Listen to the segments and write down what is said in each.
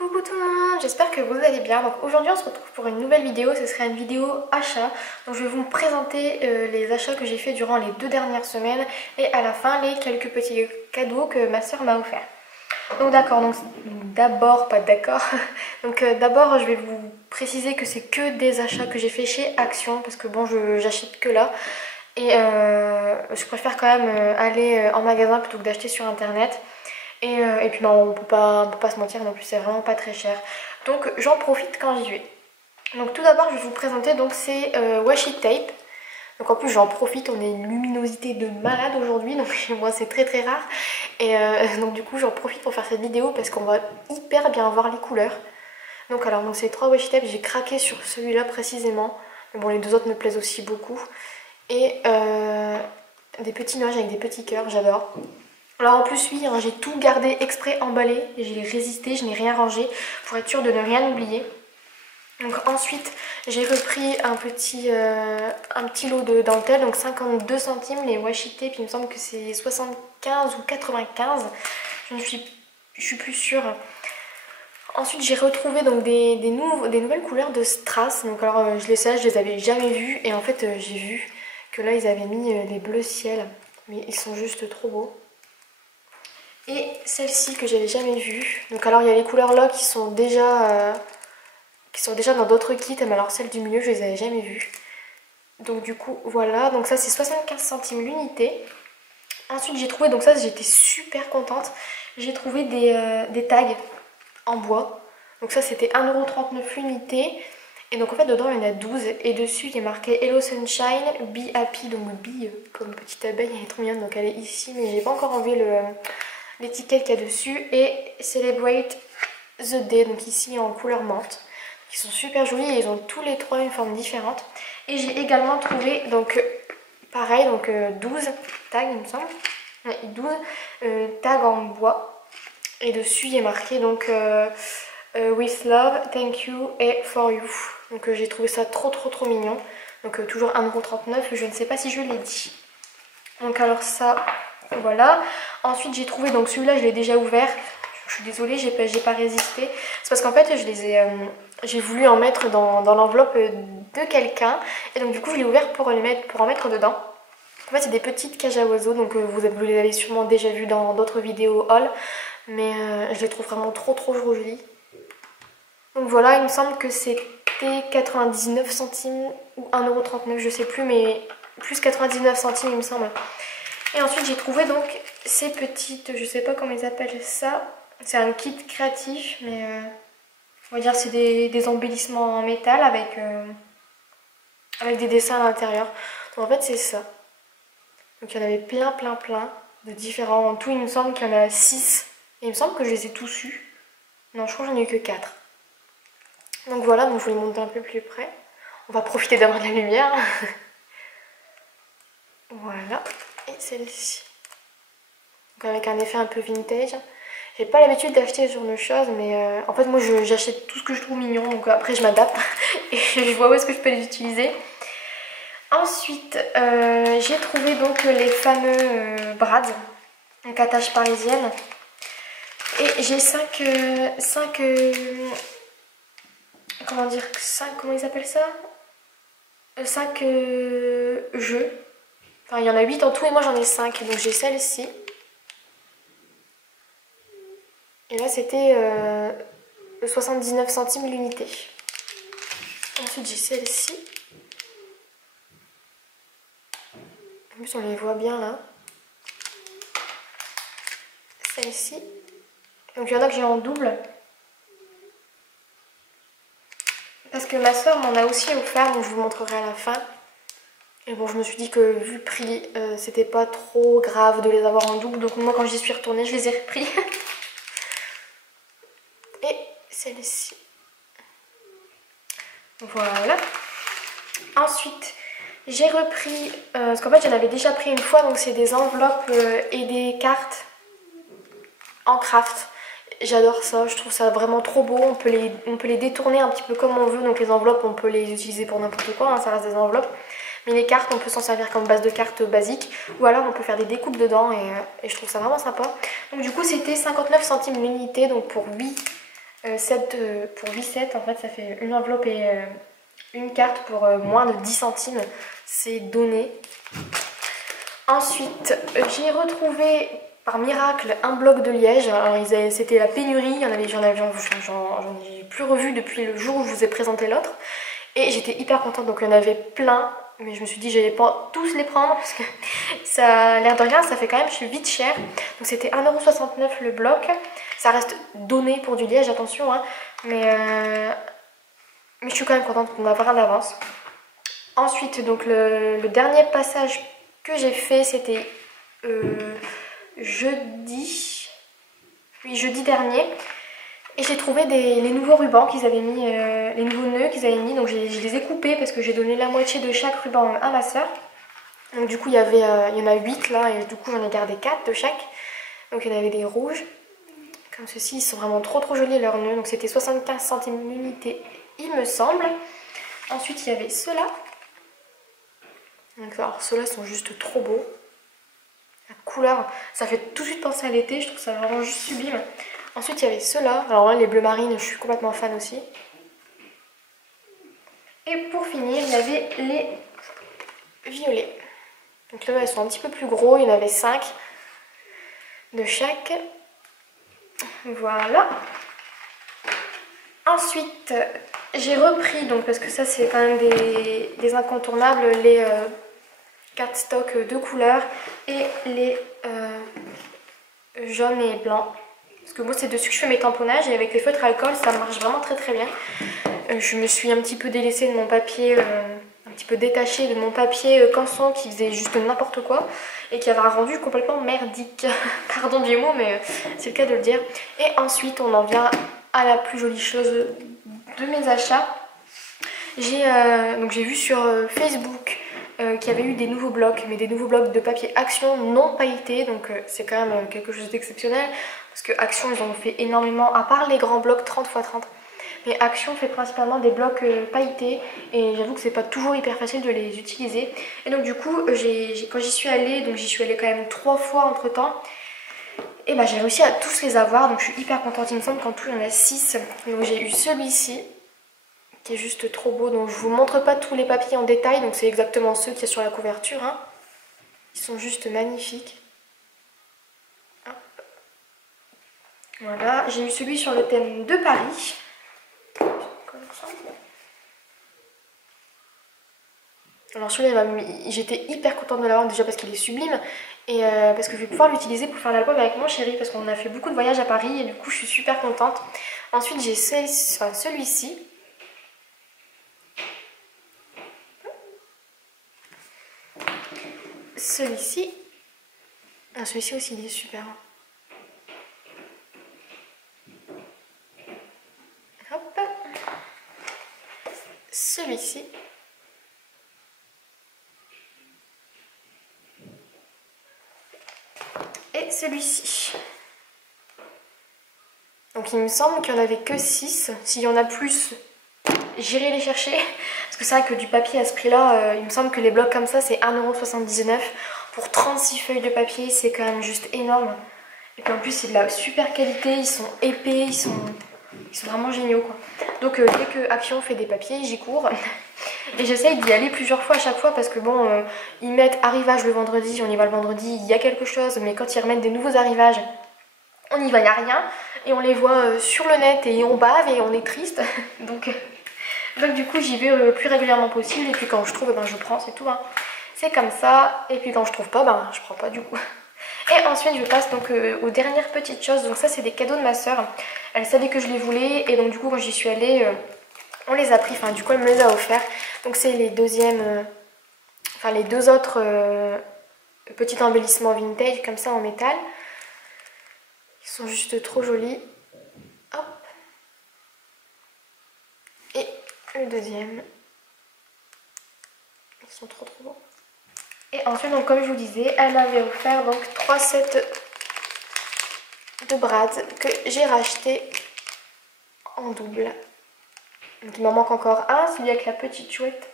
Coucou tout le monde, j'espère que vous allez bien. Donc aujourd'hui on se retrouve pour une nouvelle vidéo, ce sera une vidéo achat. Donc je vais vous présenter les achats que j'ai fait durant les 2 dernières semaines et à la fin les quelques petits cadeaux que ma soeur m'a offert. Donc d'accord, donc d'abord, pas d'accord. Donc d'abord je vais vous préciser que c'est que des achats que j'ai fait chez Action parce que bon j'achète que là. Et je préfère quand même aller en magasin plutôt que d'acheter sur internet. Et puis bah, on peut pas se mentir non plus, c'est vraiment pas très cher. Donc j'en profite quand j'y vais. Donc tout d'abord je vais vous présenter donc ces washi tape. Donc en plus j'en profite, on a une luminosité de malade aujourd'hui, donc chez moi c'est très très rare. Et donc du coup j'en profite pour faire cette vidéo parce qu'on va hyper bien voir les couleurs. Donc alors donc ces 3 washi tape, j'ai craqué sur celui-là précisément. Mais bon les deux autres me plaisent aussi beaucoup. Et des petits nuages avec des petits cœurs, j'adore. Alors en plus oui, hein, j'ai tout gardé exprès emballé, j'ai résisté, je n'ai rien rangé pour être sûre de ne rien oublier. Donc ensuite j'ai repris un petit lot de dentelle, donc 52 centimes les washi tape, il me semble que c'est 75 ou 95, je suis plus sûre. Ensuite j'ai retrouvé donc des nouvelles couleurs de strass, donc alors je les avais jamais vues et en fait j'ai vu que là ils avaient mis les bleus ciel, mais ils sont juste trop beaux. Et celle-ci que j'avais jamais vue. Donc alors il y a les couleurs là qui sont déjà dans d'autres kits, mais alors celles du milieu je les avais jamais vues. Donc du coup voilà, donc ça c'est 75 centimes l'unité. Ensuite j'ai trouvé, donc ça j'étais super contente, j'ai trouvé des tags en bois. Donc ça c'était 1,39 € l'unité. Et donc en fait dedans il y en a 12 et dessus il y a marqué Hello Sunshine, Be Happy, donc bee comme petite abeille, elle est trop mignonne, donc elle est ici mais j'ai pas encore enlevé l'étiquette qu'il y a dessus, et Celebrate the Day, donc ici en couleur menthe, qui sont super jolis et ils ont tous les trois une forme différente. Et j'ai également trouvé donc pareil, donc 12 tags il me semble, ouais, 12 tags en bois, et dessus il est marqué donc With Love, Thank You et For You. Donc j'ai trouvé ça trop mignon. Donc toujours 1,39 €, je ne sais pas si je l'ai dit. Donc alors ça, voilà. Ensuite j'ai trouvé, donc celui-là je l'ai déjà ouvert. Je suis désolée, j'ai pas résisté. C'est parce qu'en fait j'ai voulu en mettre dans l'enveloppe de quelqu'un. Et donc du coup je l'ai ouvert pour en mettre dedans. En fait c'est des petites cages à oiseaux, donc vous les avez sûrement déjà vues dans d'autres vidéos haul. Mais je les trouve vraiment trop jolies. Donc voilà, il me semble que c'était 99 centimes ou 1,39 €, je sais plus, mais plus 99 centimes il me semble. Et ensuite j'ai trouvé donc ces petites, je sais pas comment ils appellent ça, c'est un kit créatif, mais on va dire c'est des embellissements en métal avec des dessins à l'intérieur. Donc en fait c'est ça. Donc il y en avait plein de différents. En tout il me semble qu'il y en a 6. Et il me semble que je les ai tous eus. Non, je crois que j'en ai eu que 4. Donc voilà, donc je vous les montre un peu plus près. On va profiter d'avoir de la lumière. Voilà. Et celle-ci. Donc avec un effet un peu vintage. J'ai pas l'habitude d'acheter ce genre de choses, mais en fait moi j'achète tout ce que je trouve mignon, donc après je m'adapte et je vois où est-ce que je peux les utiliser. Ensuite j'ai trouvé donc les fameux brads, donc attache parisienne. Et j'ai 5 comment ils appellent ça, 5 jeux. Enfin il y en a 8 en tout et moi j'en ai 5, donc j'ai celle-ci. Et là c'était 79 centimes l'unité. Ensuite j'ai celle-ci. En plus on les voit bien là. Celle-ci. Donc il y en a que j'ai en double. Parce que ma soeur m'en a aussi offert, donc je vous montrerai à la fin. Et bon, je me suis dit que vu le prix, c'était pas trop grave de les avoir en double. Donc moi quand j'y suis retournée, je les ai repris. Et celle-ci. Voilà. Ensuite, j'ai repris, parce qu'en fait j'en avais déjà pris une fois, donc c'est des enveloppes et des cartes en craft. J'adore ça, je trouve ça vraiment trop beau, on peut les détourner un petit peu comme on veut, donc les enveloppes on peut les utiliser pour n'importe quoi, hein, ça reste des enveloppes. Mais les cartes on peut s'en servir comme base de cartes basique, ou alors on peut faire des découpes dedans et je trouve ça vraiment sympa. Donc du coup c'était 59 centimes l'unité, donc pour 8 7 pour 8 sets, en fait ça fait une enveloppe et une carte pour moins de 10 centimes. C'est donné. Ensuite, j'ai retrouvé par miracle un bloc de liège. Alors c'était la pénurie, j'en ai plus revu depuis le jour où je vous ai présenté l'autre. Et j'étais hyper contente, donc il y en avait plein. Mais je me suis dit j'allais pas tous les prendre parce que ça a l'air de rien, ça fait quand même vite cher. Donc c'était 1,69 € le bloc. Ça reste donné pour du liège, attention, hein. Mais je suis quand même contente d'en avoir un d'avance. Ensuite, donc le dernier passage que j'ai fait, c'était jeudi dernier. Et j'ai trouvé les nouveaux rubans qu'ils avaient mis, les nouveaux nœuds qu'ils avaient mis. Donc je les ai coupés parce que j'ai donné la moitié de chaque ruban à ma soeur. Donc du coup il y en a 8 là et du coup j'en ai gardé 4 de chaque. Donc il y en avait des rouges. Comme ceci, ils sont vraiment trop jolis leurs nœuds. Donc c'était 75 centimes l'unité il me semble. Ensuite il y avait ceux-là. Donc alors ceux-là sont juste trop beaux. La couleur, ça fait tout de suite penser à l'été, je trouve ça vraiment juste sublime. Ensuite il y avait ceux-là, alors là les bleus marines je suis complètement fan aussi. Et pour finir il y avait les violets. Donc là ils sont un petit peu plus gros, il y en avait 5 de chaque. Voilà. Ensuite j'ai repris, donc parce que ça c'est quand même des incontournables, les 4 stocks de couleurs et les jaunes et blancs. Parce que moi c'est dessus que je fais mes tamponnages et avec les feutres alcool ça marche vraiment très bien. Je me suis un petit peu délaissée de mon papier, un petit peu détachée de mon papier canson qui faisait juste n'importe quoi et qui avait un rendu complètement merdique. Pardon du mot mais c'est le cas de le dire. Et ensuite on en vient à la plus jolie chose de mes achats. J'ai vu sur Facebook qu'il y avait eu des nouveaux blocs, mais des nouveaux blocs de papier Action non pailletés, donc c'est quand même quelque chose d'exceptionnel parce que Action ils en ont fait énormément, à part les grands blocs 30 x 30. Mais Action fait principalement des blocs pailletés et j'avoue que c'est pas toujours hyper facile de les utiliser. Et donc du coup quand j'y suis allée, donc j'y suis allée quand même 3 fois entre temps, et bah j'ai réussi à tous les avoir, donc je suis hyper contente. Il me semble qu'en tout il y en a 6. Donc j'ai eu celui-ci qui est juste trop beau, donc je vous montre pas tous les papiers en détail, donc c'est exactement ceux qu'il y a sur la couverture, hein. Ils sont juste magnifiques. Hop. Voilà, j'ai eu celui sur le thème de Paris. Alors celui-là, j'étais hyper contente de l'avoir déjà parce qu'il est sublime et parce que je vais pouvoir l'utiliser pour faire l'album avec mon chéri parce qu'on a fait beaucoup de voyages à Paris et du coup je suis super contente. Ensuite j'ai celui-ci. Celui-ci. Ah, celui-ci aussi il est super. Hop. Celui-ci. Et celui-ci. Donc il me semble qu'il n'y en avait que 6. S'il y en a plus, j'irai les chercher. Parce que c'est vrai que du papier à ce prix-là, il me semble que les blocs comme ça, c'est 1,79 € pour 36 feuilles de papier. C'est quand même juste énorme. Et puis en plus, c'est de la super qualité. Ils sont épais, ils sont vraiment géniaux, quoi. Donc dès que Action fait des papiers, j'y cours. Et j'essaye d'y aller plusieurs fois à chaque fois parce que bon, ils mettent arrivage le vendredi, on y va le vendredi, il y a quelque chose. Mais quand ils remettent des nouveaux arrivages, on y va, il n'y a rien. Et on les voit sur le net et on bave et on est triste. Donc du coup j'y vais le plus régulièrement possible. Et puis quand je trouve, ben, je prends, c'est tout, hein. C'est comme ça. Et puis quand je trouve pas, ben, je prends pas du coup. Et ensuite je passe donc aux dernières petites choses. Donc ça c'est des cadeaux de ma soeur. Elle savait que je les voulais. Et donc du coup quand j'y suis allée, on les a pris. Enfin du coup elle me les a offerts. Donc c'est les deuxièmes... Enfin les deux autres petits embellissements vintage comme ça en métal. Ils sont juste trop jolis. Hop. Et le deuxième. Ils sont trop beaux. Et ensuite, donc, comme je vous disais, elle m'avait offert donc 3 sets de brads que j'ai racheté en double. Donc il m'en manque encore un, celui avec la petite chouette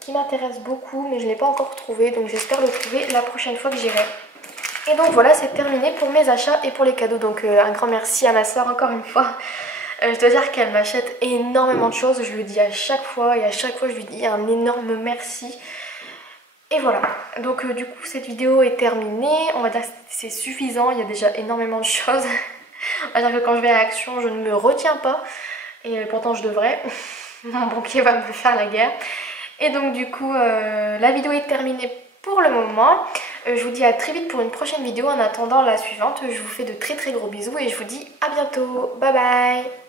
qui m'intéresse beaucoup, mais je ne l'ai pas encore trouvé, donc j'espère le trouver la prochaine fois que j'irai. Et donc voilà, c'est terminé pour mes achats et pour les cadeaux. Donc un grand merci à ma soeur encore une fois. Je dois dire qu'elle m'achète énormément de choses, je le dis à chaque fois et à chaque fois je lui dis un énorme merci. Et voilà, donc du coup cette vidéo est terminée, on va dire que c'est suffisant, il y a déjà énormément de choses. On va dire que quand je vais à Action, je ne me retiens pas, et pourtant je devrais, mon banquier va me faire la guerre. Et donc du coup la vidéo est terminée pour le moment. Je vous dis à très vite pour une prochaine vidéo, en attendant la suivante, je vous fais de très gros bisous et je vous dis à bientôt, bye bye.